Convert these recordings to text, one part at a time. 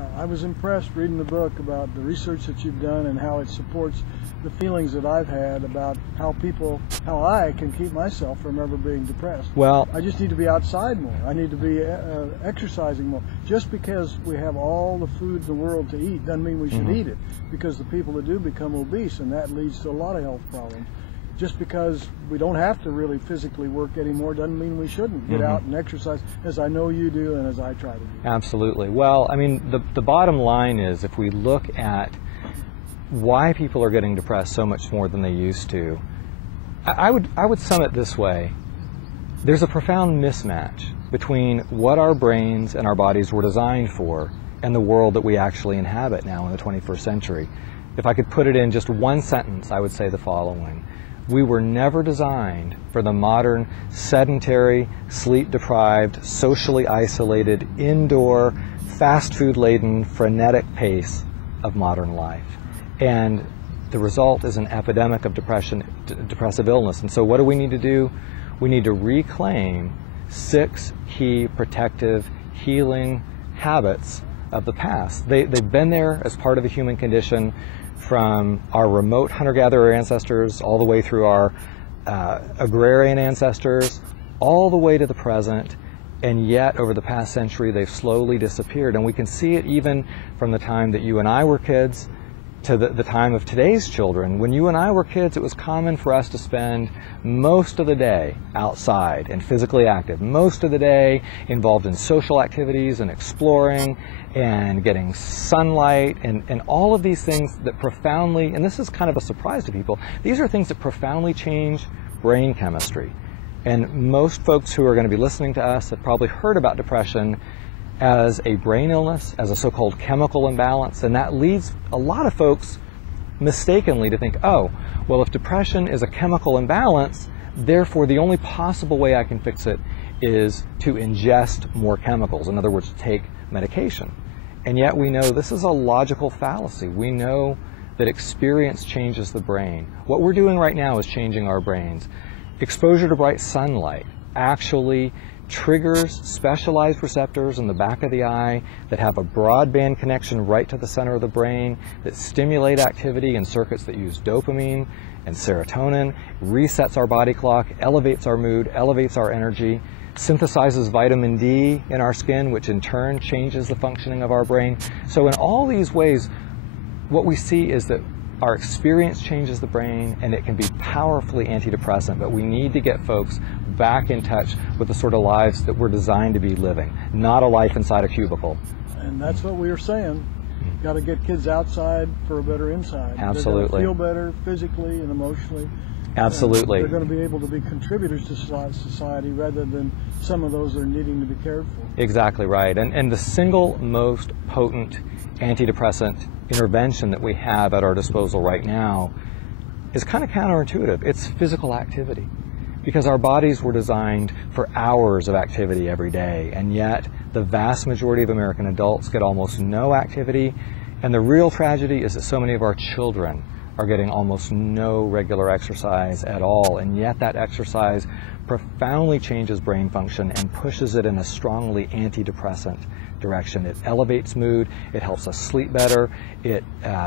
No, I was impressed reading the book about the research that you've done and how it supports the feelings that I've had about how I can keep myself from ever being depressed. Well, I just need to be outside more. I need to be exercising more. Just because we have all the food in the world to eat doesn't mean we should eat it, because the people that do become obese, and that leads to a lot of health problems. Just because we don't have to really physically work anymore doesn't mean we shouldn't get out and exercise, as I know you do and as I try to do. Absolutely. Well, I mean, the bottom line is, if we look at why people are getting depressed so much more than they used to, I would sum it this way. There's a profound mismatch between what our brains and our bodies were designed for and the world that we actually inhabit now in the 21st century. If I could put it in just one sentence, I would say the following. We were never designed for the modern, sedentary, sleep-deprived, socially isolated, indoor, fast food-laden, frenetic pace of modern life. And the result is an epidemic of depressive illness. And so what do we need to do? We need to reclaim 6 key protective, healing habits of the past. They've been there as part of the human condition from our remote hunter-gatherer ancestors all the way through our agrarian ancestors, all the way to the present, and yet over the past century they've slowly disappeared. And we can see it even from the time that you and I were kids to the time of today's children. When you and I were kids, it was common for us to spend most of the day outside and physically active, most of the day involved in social activities and exploring and getting sunlight and all of these things that profoundly, and this is kind of a surprise to people, these are things that profoundly change brain chemistry. And most folks who are going to be listening to us have probably heard about depression as a brain illness, as a so-called chemical imbalance, and that leads a lot of folks mistakenly to think, oh, well, if depression is a chemical imbalance, therefore the only possible way I can fix it is to ingest more chemicals, in other words, take medication. And yet we know this is a logical fallacy. We know that experience changes the brain. What we're doing right now is changing our brains. Exposure to bright sunlight actually triggers specialized receptors in the back of the eye that have a broadband connection right to the center of the brain, that stimulate activity in circuits that use dopamine and serotonin, resets our body clock, elevates our mood, elevates our energy, synthesizes vitamin D in our skin, which in turn changes the functioning of our brain. So in all these ways, what we see is that our experience changes the brain, and it can be powerfully antidepressant, but we need to get folks back in touch with the sort of lives that we're designed to be living, not a life inside a cubicle. And that's what we were saying. Got to get kids outside for a better inside. Absolutely. They're going to feel better physically and emotionally. Absolutely. They're going to be able to be contributors to society rather than some of those that are needing to be cared for. Exactly right. And the single most potent antidepressant intervention that we have at our disposal right now is kind of counterintuitive. It's physical activity. Because our bodies were designed for hours of activity every day, and yet the vast majority of American adults get almost no activity. And the real tragedy is that so many of our children are getting almost no regular exercise at all, and yet that exercise profoundly changes brain function and pushes it in a strongly antidepressant direction. It elevates mood, it helps us sleep better, it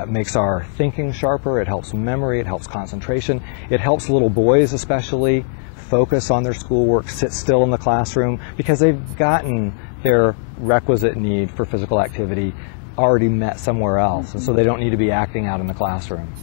makes our thinking sharper, it helps memory, it helps concentration, it helps little boys especially focus on their schoolwork, sit still in the classroom, because they've gotten their requisite need for physical activity already met somewhere else, and so they don't need to be acting out in the classroom.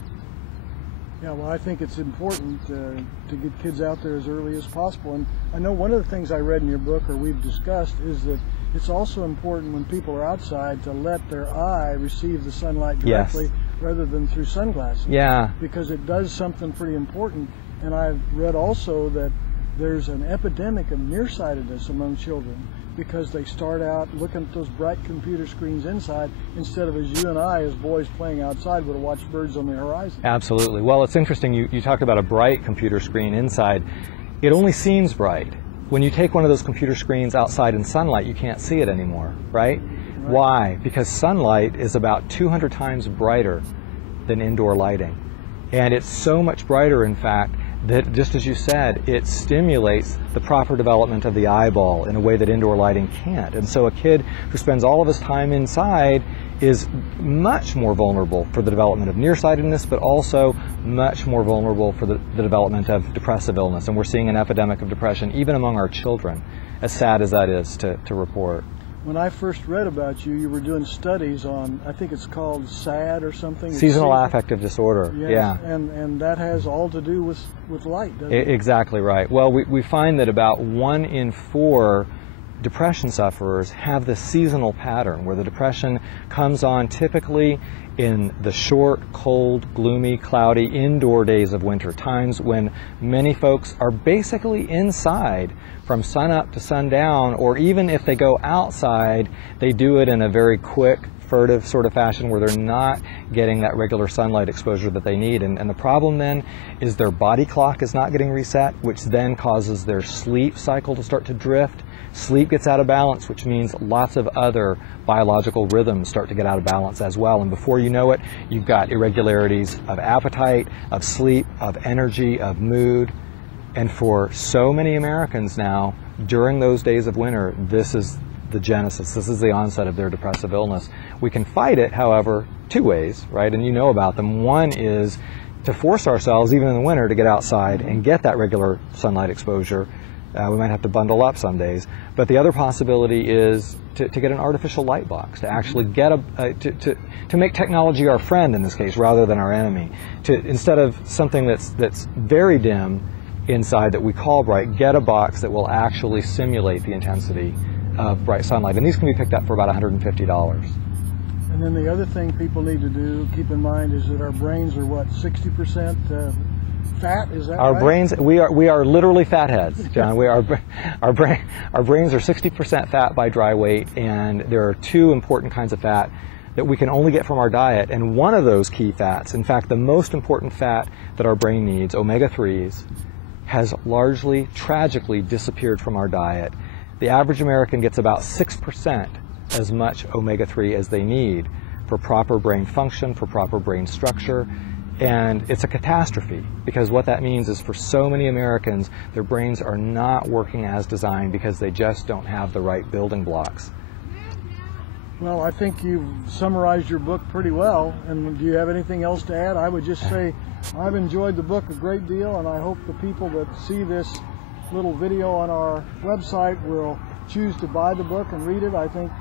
Yeah, well, I think it's important to get kids out there as early as possible. And I know one of the things I read in your book, or we've discussed, is that it's also important when people are outside to let their eye receive the sunlight directly rather than through sunglasses. Yeah. Because it does something pretty important. And I've read also that there's an epidemic of nearsightedness among children because they start out looking at those bright computer screens inside instead of, as you and I, as boys playing outside, would have watched birds on the horizon. Absolutely. Well, it's interesting. You talked about a bright computer screen inside. It only seems bright. When you take one of those computer screens outside in sunlight, you can't see it anymore, right? Why? Because sunlight is about 200 times brighter than indoor lighting. And it's so much brighter, in fact, that, just as you said, it stimulates the proper development of the eyeball in a way that indoor lighting can't. And so a kid who spends all of his time inside is much more vulnerable for the development of nearsightedness, but also much more vulnerable for the development of depressive illness. And we're seeing an epidemic of depression even among our children, as sad as that is to report. When I first read about you, you were doing studies on, I think it's called SAD or something. Seasonal affective disorder. Yes, yeah. And that has all to do with light, doesn't it? Exactly right. Well, we find that about 1 in 4 depression sufferers have this seasonal pattern where the depression comes on typically in the short, cold, gloomy, cloudy, indoor days of winter, times when many folks are basically inside from sun up to sundown, or even if they go outside, they do it in a very quick, furtive sort of fashion where they're not getting that regular sunlight exposure that they need. And the problem then is their body clock is not getting reset, which then causes their sleep cycle to start to drift. Sleep gets out of balance, which means lots of other biological rhythms start to get out of balance as well. And before you know it, you've got irregularities of appetite, of sleep, of energy, of mood. And for so many Americans now, during those days of winter, this is the genesis. This is the onset of their depressive illness. We can fight it, however, 2 ways, right? And you know about them. One is to force ourselves, even in the winter, to get outside and get that regular sunlight exposure. We might have to bundle up some days. But the other possibility is to get an artificial light box, to actually get to make technology our friend in this case rather than our enemy. To, instead of something that's very dim inside that we call bright, get a box that will actually simulate the intensity of bright sunlight. And these can be picked up for about $150. And then the other thing people need to do, keep in mind, is that our brains are what, 60% fat? Is that our right? brains, we are literally fatheads, John. Our brains are 60% fat by dry weight, and there are 2 important kinds of fat that we can only get from our diet. And one of those key fats, in fact, the most important fat that our brain needs, omega-3s, has largely, tragically disappeared from our diet. The average American gets about 6% as much omega-3 as they need for proper brain function, for proper brain structure. And it's a catastrophe, because what that means is for so many Americans, their brains are not working as designed because they just don't have the right building blocks. Well, I think you've summarized your book pretty well. And do you have anything else to add? I would just say I've enjoyed the book a great deal, and I hope the people that see this little video on our website will choose to buy the book and read it, I think,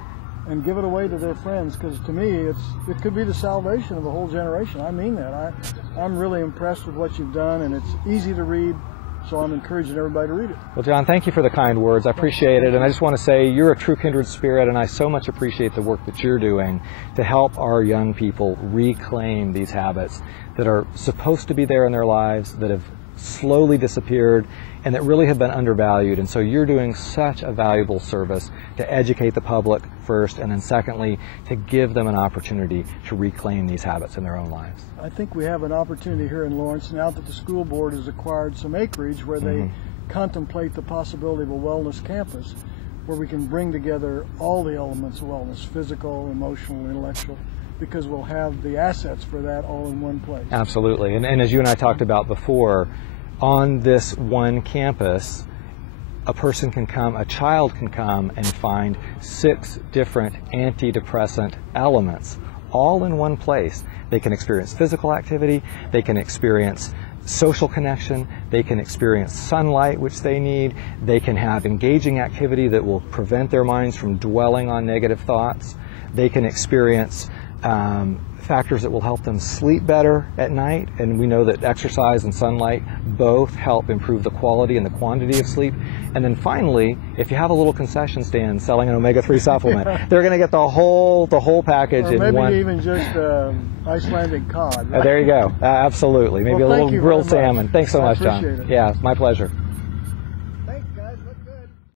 and give it away to their friends, because to me it could be the salvation of a whole generation. I mean that. I'm really impressed with what you've done, and it's easy to read, so I'm encouraging everybody to read it. Well, John, thank you for the kind words. I appreciate it, and I just want to say you're a true kindred spirit, and I so much appreciate the work that you're doing to help our young people reclaim these habits that are supposed to be there in their lives, that have slowly disappeared, and that really have been undervalued. And so you're doing such a valuable service to educate the public first, and then secondly, to give them an opportunity to reclaim these habits in their own lives. I think we have an opportunity here in Lawrence, now that the school board has acquired some acreage where they contemplate the possibility of a wellness campus, where we can bring together all the elements of wellness, physical, emotional, intellectual, because we'll have the assets for that all in one place. Absolutely. And as you and I talked about before, on this one campus, a person can come, a child can come and find 6 different antidepressant elements all in one place. They can experience physical activity, they can experience social connection, they can experience sunlight, which they need, they can have engaging activity that will prevent their minds from dwelling on negative thoughts, they can experience factors that will help them sleep better at night, and we know that exercise and sunlight both help improve the quality and the quantity of sleep. And then finally, if you have a little concession stand selling an omega-3 supplement, they're going to get the whole package or in maybe one. Maybe even just Icelandic cod. Right? There you go. Absolutely. Maybe well, a little grilled salmon. Thanks so much, John. It. Yeah, my pleasure.